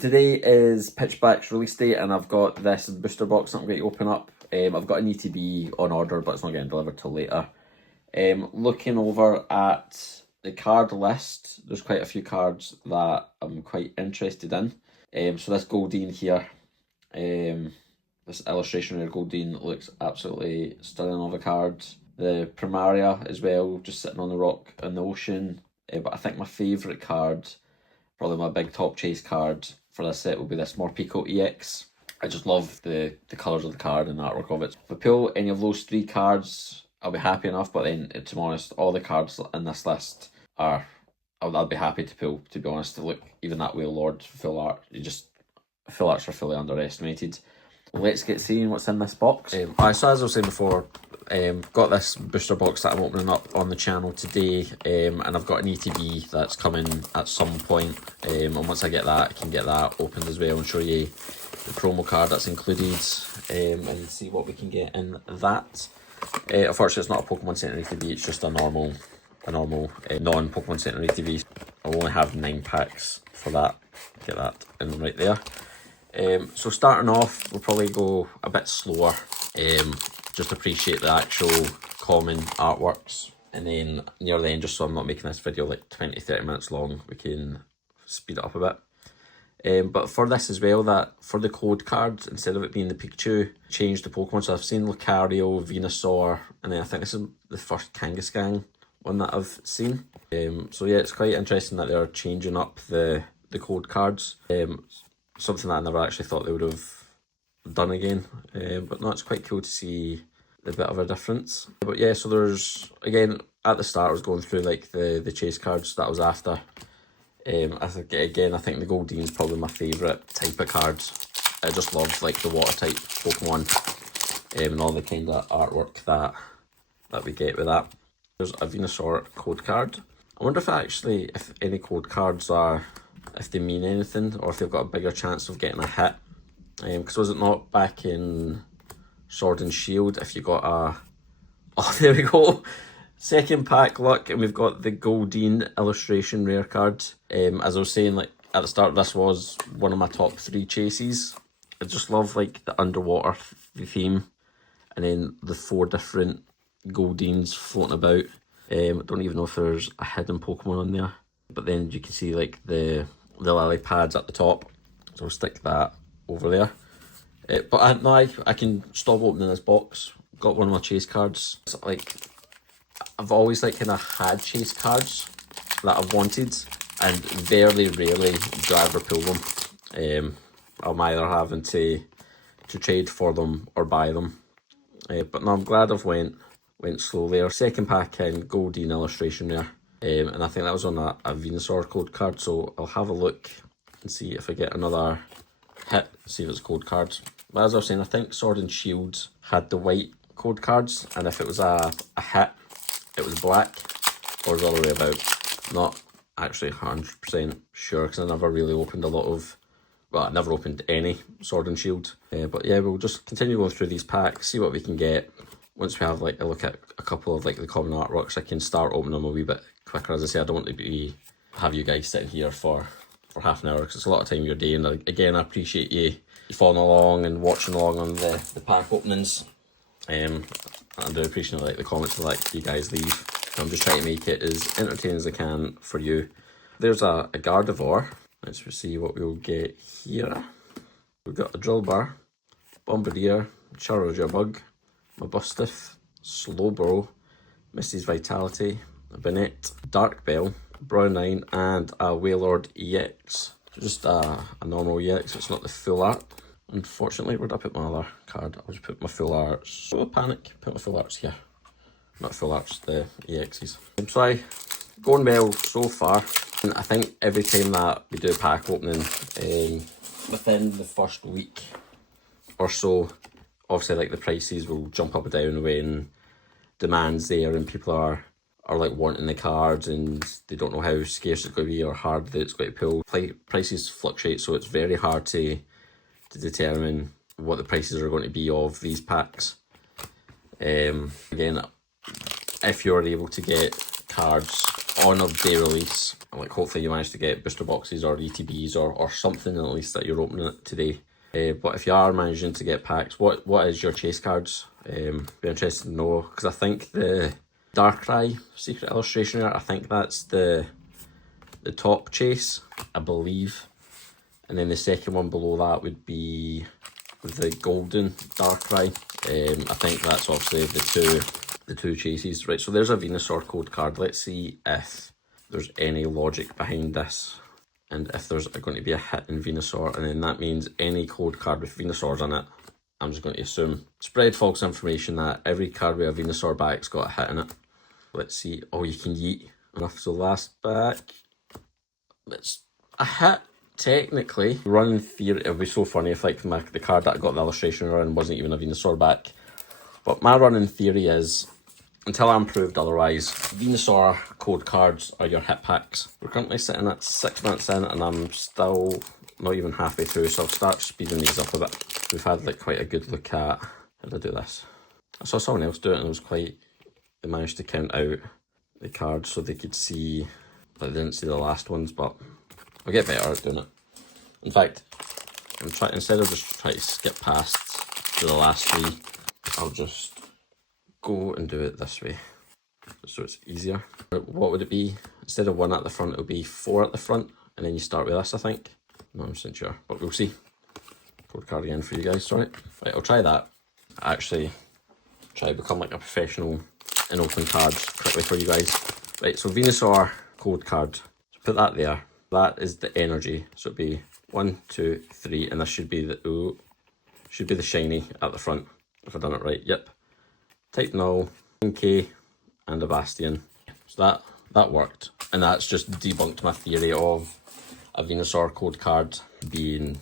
Today is Pitch Black's release date and I've got this booster box that I'm going to open up. I've got an ETB on order but it's not getting delivered till later. Looking over at the card list, there's quite a few cards that I'm quite interested in. So this Goldeen here, this illustration rare Goldeen looks absolutely stunning of a card. The Primaria as well, just sitting on the rock in the ocean. But I think my favourite card, probably my big top chase card for this set, will be this Morpeko EX. I just love the colours of the card and the artwork of it. If I pull any of those three cards, I'll be happy enough, but then, to be honest, all the cards in this list are, I'll be happy to pull, to be honest. Look, even that Whale Lord full art, full arts are fully underestimated. Let's get seeing what's in this box. So as I was saying before, got this booster box that I'm opening up on the channel today, and I've got an ETB that's coming at some point, and once I get that, I can get that opened as well and show you the promo card that's included, and see what we can get in that. Unfortunately, it's not a Pokemon Center ETB, it's just a normal non-Pokemon Center ETB. I'll only have 9 packs for that. Get that in right there. So starting off, we'll probably go a bit slower, just appreciate the actual common artworks, and then near the end, just so I'm not making this video like 20-30 minutes long, we can speed it up a bit. But for this as well, that for the code cards, instead of it being the Pikachu, change the Pokemon. So I've seen Lucario, Venusaur, and then I think this is the first Kangaskhan one that I've seen. So yeah, it's quite interesting that they're changing up the code cards. Something that I never actually thought they would have done again. But no, it's quite cool to see a bit of a difference. But yeah, so there's, again, at the start I was going through like the chase cards that I was after. I think the Goldeen is probably my favourite type of cards. I just love like the water type Pokemon, and all the kind of artwork that we get with that. There's a Venusaur code card. I wonder if any code cards are, if they mean anything, or if they've got a bigger chance of getting a hit. Because was it not back in Sword and Shield, if you got a... Oh, there we go! Second pack luck, and we've got the Goldeen illustration rare card. As I was saying, like at the start, this was one of my top 3 chases. I just love like the underwater theme, and then the 4 different Goldeens floating about. I don't even know if there's a hidden Pokemon on there, but then you can see like the lily pads at the top, so I'll stick that over there. But I can stop opening this box. Got one of my chase cards. It's like, I've always like kind of had chase cards that I've wanted, and very rarely do I ever pull them. I'm either having to trade for them or buy them. But no, I'm glad I've went slow there. Second pack in, Goldeen illustration there. And I think that was on a Venusaur code card, so I'll have a look and see if I get another hit, see if it's a code card. But as I was saying, I think Sword and Shield had the white code cards, and if it was a hit, it was black, or the other way about. Not actually 100% sure, because I never really opened I never opened any Sword and Shield. But yeah, we'll just continue going through these packs, see what we can get. Once we have like a look at a couple of like the common artworks, I can start opening them a wee bit quicker. As I say, I don't want to have you guys sitting here for half an hour, because it's a lot of time of your day. And again, I appreciate you following along and watching along on the pack openings. I do appreciate like the comments that you guys leave. I'm just trying to make it as entertaining as I can for you. There's a Gardevoir. Let's see what we'll get here. We've got a Drillbur, Bombardier, Charjabug, Mabustiff, Slowbro, Misty's Vitality, Banette, Dark Bell, Bronine, and a Wailord EX. Just a normal EX, it's not the full art. Unfortunately, where'd I put my other card? I'll just put my full arts. So panic, put my full arts here. Not full arts, the EXs. So going well so far. And I think every time that we do a pack opening, within the first week or so, obviously like the prices will jump up and down when demand's there and people are like wanting the cards and they don't know how scarce it's going to be or hard that it's going to pull. Prices fluctuate, so it's very hard to determine what the prices are going to be of these packs. Again, if you're able to get cards on a day release, and like hopefully you manage to get booster boxes or ETBs or something at least that you're opening it today. But if you are managing to get packs, what is your chase cards? Be interested to know, because I think the Darkrai Secret Illustration Rare, I think that's the top chase, I believe. And then the second one below that would be the Golden Darkrai. I think that's obviously the two chases. Right, so there's a Venusaur code card. Let's see if there's any logic behind this, and if there's going to be a hit in Venusaur, and then that means any code card with Venusaurs in it, I'm just going to assume. Spread false information that every card with a Venusaur back's got a hit in it. Let's see. Oh, you can yeet enough. So last back, it's a hit. Technically, running theory, it would be so funny if like the card that I got the illustration run wasn't even a Venusaur back. But my running theory is, until I'm proved otherwise, Venusaur code cards are your hit packs. We're currently sitting at 6 minutes in and I'm still not even halfway through, so I'll start speeding these up a bit. We've had like quite a good look at, how did I do this? I saw someone else do it and it was quite, they managed to count out the cards so they could see, but they didn't see the last ones, but I'll get better at doing it. In fact, I'm trying, instead of just trying to skip past to the last three, I'll just go and do it this way, so it's easier. What would it be? Instead of 1 at the front, it'll be 4 at the front, and then you start with this, I think. No, I'm not sure, but we'll see. Code card again for you guys, sorry. Right, I'll try that. Actually, try to become like a professional and open cards quickly for you guys. Right, so Venusaur code card. So put that there. That is the energy. So it'd be 1, 2, 3, and this should be the shiny at the front. If I've done it right, yep. Type null, K, and a Bastion. So that worked, and that's just debunked my theory of a Venusaur code card being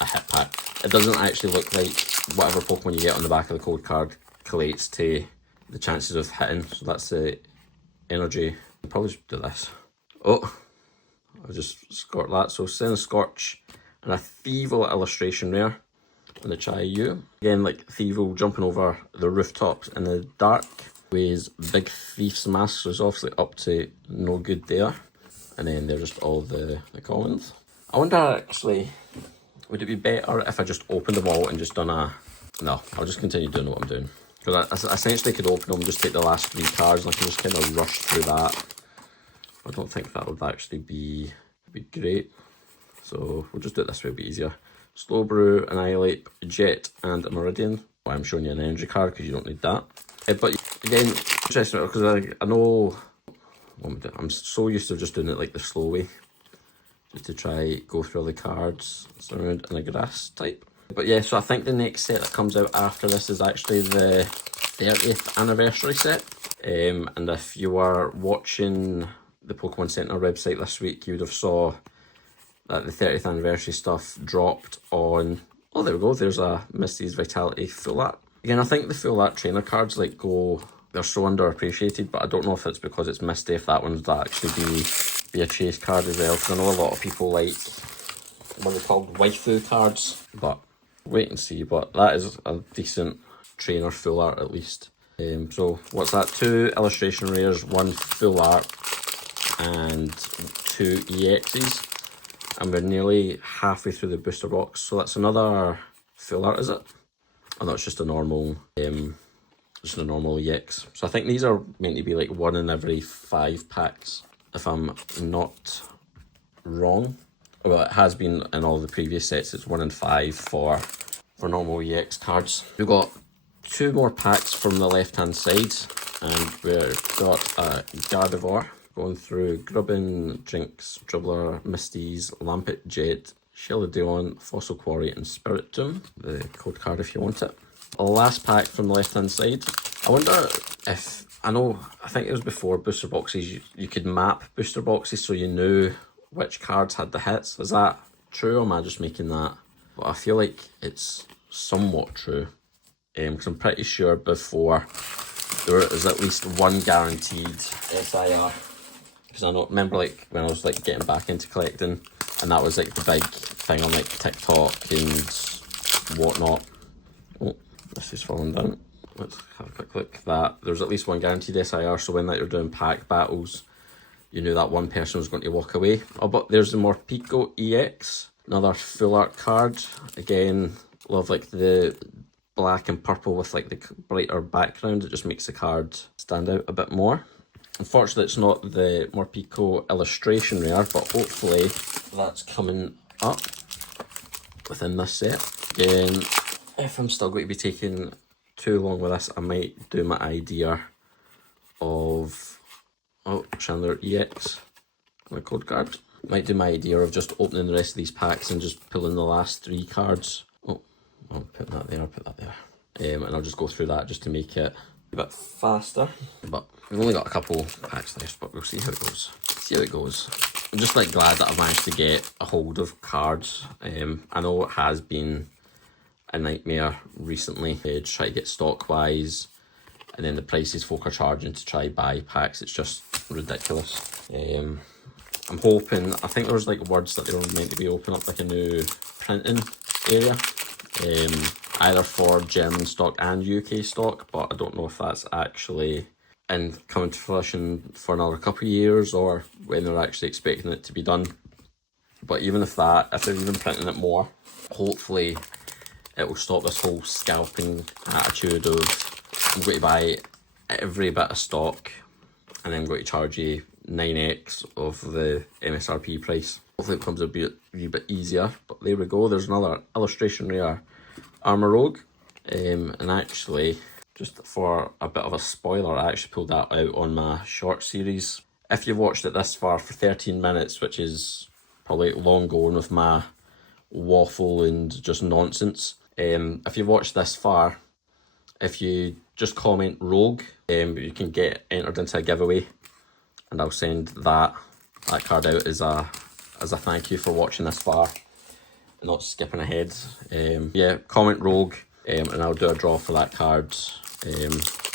a hit pack. It doesn't actually look like whatever Pokemon you get on the back of the code card collates to the chances of hitting. So that's the energy. I'll probably just do this. Oh, I'll just scorch that. So Scorch and a Thievul illustration rare on the Chi-Yu. Again, like Thievul jumping over the rooftops in the dark with Big Thief's Mask, so it's obviously up to no good there. And then they're just all the commons. I wonder actually, would it be better if I just opened them all and just done a... No, I'll just continue doing what I'm doing. Because I essentially could open them, just take the last 3 cards, and I can just kind of rush through that. I don't think that would actually be great. So we'll just do it this way, it'll be easier. Slowbro, Annihilate, Jet, and a Meridian. Well, I'm showing you an energy card because you don't need that. But again, interesting, because I know... I'm so used to just doing it like the slow way. Just to try go through all the cards. Surround and a grass type. But yeah, so I think the next set that comes out after this is actually the 30th anniversary set. And if you were watching the Pokemon Center website this week, you would have saw that the 30th anniversary stuff dropped on... Oh, there we go. There's a Misty's Vitality Full Art. Again, I think the Full Art trainer cards like go... They're so underappreciated, but I don't know if it's because it's Misty, if that one would actually be a chase card as well, because I know a lot of people like what they're called waifu cards, but wait and see. But that is a decent trainer full art at least. So what's that? 2 illustration rares, 1 full art, and 2 EXs, and we're nearly halfway through the booster box. So that's another full art, is it? Oh no, it's just a normal just a normal EX. So I think these are meant to be like 1 in every 5 packs, if I'm not wrong. Well, it has been in all the previous sets. It's 1 in 5 for normal EX cards. We've got 2 more packs from the left hand side, and we've got a Gardevoir going through Grubbin, Jinx, Dribbler, Misty's, Lampet, Jet, Shelladion, Fossil Quarry, and Spiritomb. The code card if you want it. Last pack from the left hand side. I wonder if, I think it was before booster boxes, you could map booster boxes so you knew which cards had the hits. Is that true, or am I just making that? But I feel like it's somewhat true, because I'm pretty sure before there is at least 1 guaranteed SIR. Because I remember like when I was like getting back into collecting, and that was like the big thing on like TikTok and whatnot. Oh, this is falling down. Let's have a quick look. That there's at least 1 guaranteed SIR, so when like you're doing pack battles, you knew that one person was going to walk away. Oh, but there's the Morpeko EX, another full art card. Again, love like the black and purple with like the brighter background. It just makes the card stand out a bit more. Unfortunately, it's not the Morpeko illustration rare, but hopefully that's coming up within this set. Again, if I'm still going to be taking too long with this, I might do my idea of Chandler EX on a code card. Might do my idea of just opening the rest of these packs and just pulling the last 3 cards. Oh, I'll put that there, and I'll just go through that just to make it a bit faster. But we've only got a couple packs left, but we'll see how it goes. I'm just like glad that I've managed to get a hold of cards. I know it has been a nightmare recently to try to get stock wise, and then the prices folk are charging to try buy packs, it's just ridiculous. I'm hoping, I think there was like words that they were meant to be opening up like a new printing area, either for German stock and UK stock, but I don't know if that's actually coming to fruition for another couple of years or when they're actually expecting it to be done. But even if they're even printing it more, hopefully it will stop this whole scalping attitude of I'm going to buy every bit of stock and then I'm going to charge you 9x of the MSRP price. Hopefully it becomes a wee bit easier, but there we go. There's another illustration rare Armor Rogue, and actually, just for a bit of a spoiler, I actually pulled that out on my short series. If you've watched it this far for 13 minutes, which is probably long going with my waffle and just nonsense, if you've watched this far, if you just comment Rogue, you can get entered into a giveaway, and I'll send that card out as a thank you for watching this far and not skipping ahead. Yeah, comment Rogue, and I'll do a draw for that card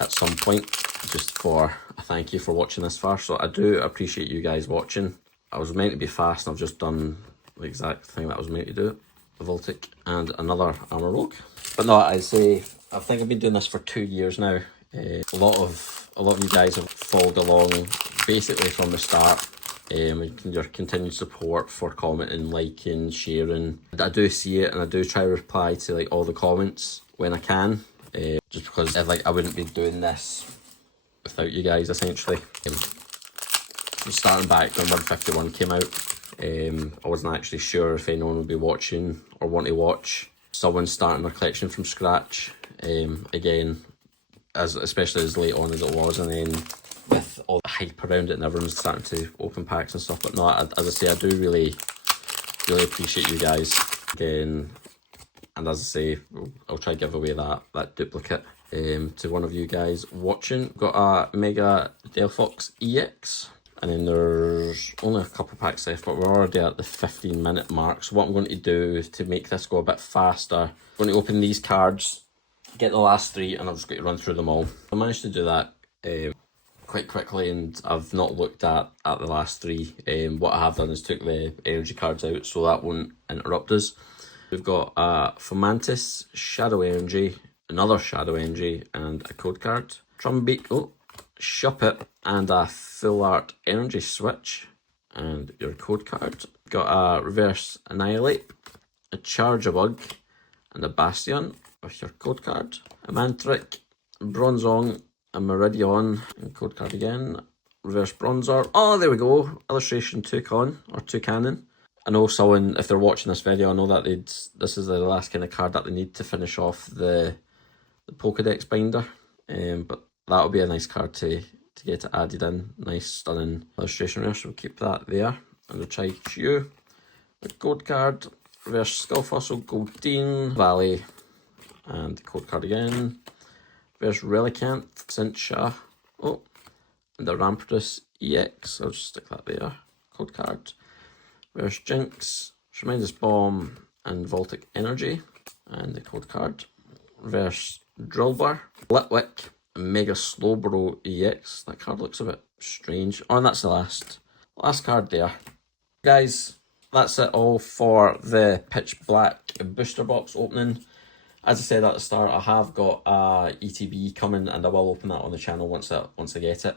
at some point, just for a thank you for watching this far. So I do appreciate you guys watching. I was meant to be fast and I've just done the exact thing that I was meant to do. A Voltic and another Armor Rogue. But no, I think I've been doing this for 2 years now. A lot of you guys have followed along basically from the start. Your continued support for commenting, liking, sharing. I do see it and I do try to reply to like all the comments when I can. Just because I wouldn't be doing this without you guys essentially. Starting back when 151 came out, I wasn't actually sure if anyone would be watching or want to watch someone starting their collection from scratch. Again, especially as late on as it was, and then with all the hype around it and everyone's starting to open packs and stuff. But no, as I say, I do really appreciate you guys again. And as I say, I'll try to give away that duplicate to one of you guys watching. Got a Mega Delphox EX. And then there's only a couple packs left, but we're already at the 15-minute mark. So what I'm going to do to make this go a bit faster, I'm going to open these cards, get the last 3, and I'm just going to run through them all. I managed to do that quite quickly, and I've not looked at the last 3. What I have done is took the energy cards out, so that won't interrupt us. We've got Fomantis, Shadow Energy, another Shadow Energy, and a code card. Trumbeak, Shuppet, and a full art energy switch, and your code card. Got a reverse Annihilate, a Charjabug, and a Bastion with your code card. A Mantric, Bronzong, a Meridion, and code card again. Reverse Bronzor. Oh, there we go. Illustration Toucan. I know someone, if they're watching this video, I know that this is the last kind of card that they need to finish off the Pokedex binder. But that'll be a nice card to get it added in. Nice, stunning illustration there, so we'll keep that there. And we'll try Q. A code card, reverse Skullfossil, Goldeen, Valley, and the code card again. Reverse Relicanth, Cincha, and the Rampardos EX. I'll just stick that there. Code card. Reverse Jinx, Tremendous Bomb, and Voltic Energy, and the code card. Reverse Drillbur, Litwick, Mega Slowbro EX. That card looks a bit strange. Oh, and that's the last card there. Guys, that's it all for the Pitch Black booster box opening. As I said at the start, I have got a ETB coming, and I will open that on the channel once I get it.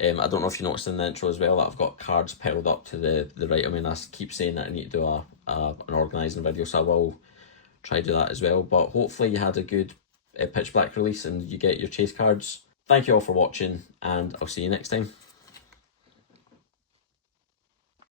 I don't know if you noticed in the intro as well that I've got cards piled up to the right. I mean, I keep saying that I need to do an organising video, so I will try to do that as well. But hopefully you had a good Pitch Black release and you get your chase cards. Thank you all for watching, and I'll see you next time.